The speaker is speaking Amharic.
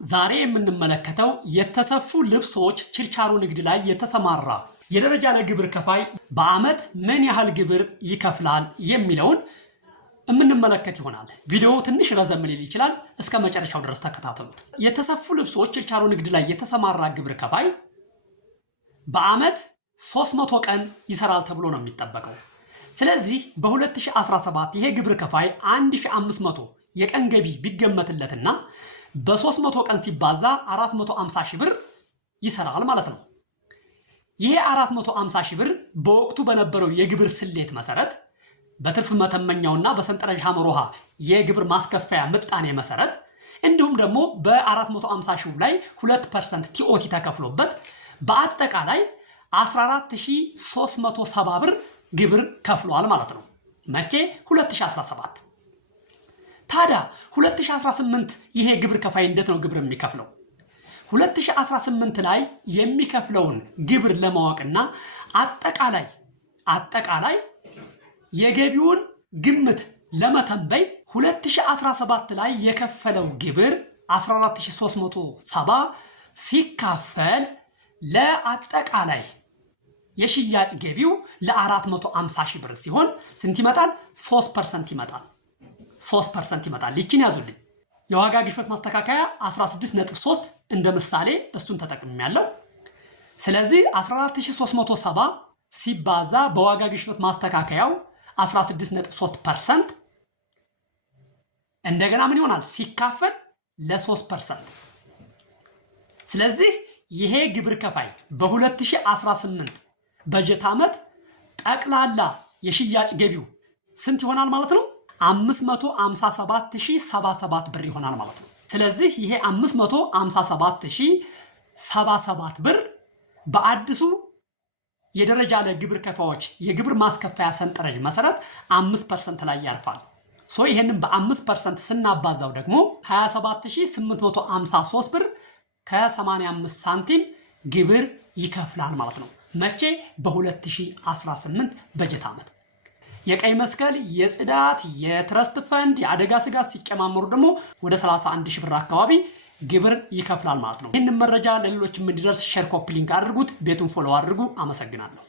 ዛሬ የምንመለከተው የተሰፉ ልብሶች ችርቻሮ ንግድ ላይ የተሰማራ የደረጃ ለግብር ከፋይ በአመት ምን ያህል ግብር ይከፍላል የሚለውን የምንመለከት ይሆናል። ቪዲዮው ትንሽ ረዘም ሊል ይችላል። እስከ መጨረሻው ድረስ ተከታተሉት። የተሰፉ ልብሶች ችርቻሮ ንግድ ላይ የተሰማራ ግብር ከፋይ በአመት 300 ቀን ይሰራል ተብሎ ነው የሚጠበቀው። ስለዚህ በ2017 ይሄ ግብር ከፋይ 1500 የቀን ገቢ ቢገመትለትና በ300 ቀን ሲባዛ 450 ሺህ ብር ይሰራል ማለት ነው። ይሄ 450 ሺህ ብር በወቅቱ በነበረው የግብር ስሌት መሰረት በትርፍ መተመኛውና በሰንጠረዥ ሐመር ውሃ የግብር ማስከፈያ ምጣኔ መሰረት እንዲሁም ደግሞ በ450 ሺህ ላይ 2% ቲኦቲ ተከፍሎበት በአጠቃላይ 14370 ብር ግብር ከፍሏል ማለት ነው። መቼ? 2017። ታዲያ 2018 ይሄ ግብር ከፋይ እንዴት ነው ግብር የሚከፍለው? 2018 ላይ የሚከፍለውን ግብር ለማወቅና አጠቃላይ የገቢውን ግምት ለመተንበይ 2017 ላይ የከፈለው ግብር 14370 ሲካፈል ለአጠቃላይ የሽያጭ ገቢው ለ450 ሺህ ብር ሲሆን ስንት ይመጣል? 3% ይመጣል። 3% ይመጣል። ይችን ያዙልኝ። የዋጋ ግሽበት ማስተካከያ 16.3 እንደ ምሳሌ እሱን ተጠቅሜያለሁ። ስለዚህ 14370 ሲባዛ በዋጋ ግሽበት ማስተካከያው 16.3% እንደገና ምን ይሆናል? ሲካፈል ለ3%። ስለዚህ ይሄ ግብር ከፋይ በ2018 በጀት ዓመት ጠቅላላ የሽያጭ ገቢው ስንት ይሆናል ማለት ነው? 557077 ብር ይሆናል ማለት ነው። ስለዚህ ይሄ 557077 ብር በአዲሱ የደረጃ ለግብር ከፋዮች የግብር ማስከፈያ ሰንጠረዥ መሰረት 5% ላይ ያርፋል። ይሄንን በ5% ስናባዛው ደግሞ 27853 ብር ከ85 ሳንቲም ግብር ይከፍላል ማለት ነው። መቼ? በ2018 በጀት ዓመት። የቀይ መስቀል፣ የጽዳት፣ የትረስት ፈንድ፣ የአደጋ ስጋት ሲጨማመሩ ደግሞ ወደ 31 ሺህ ብር አካባቢ ግብር ይከፍላል ማለት ነው። ይህንን መረጃ ለሌሎችም እንዲደርስ ሼር፣ ኮፒ ሊንክ አድርጉት። ቤቱን ፎሎው አድርጉ። አመሰግናለሁ።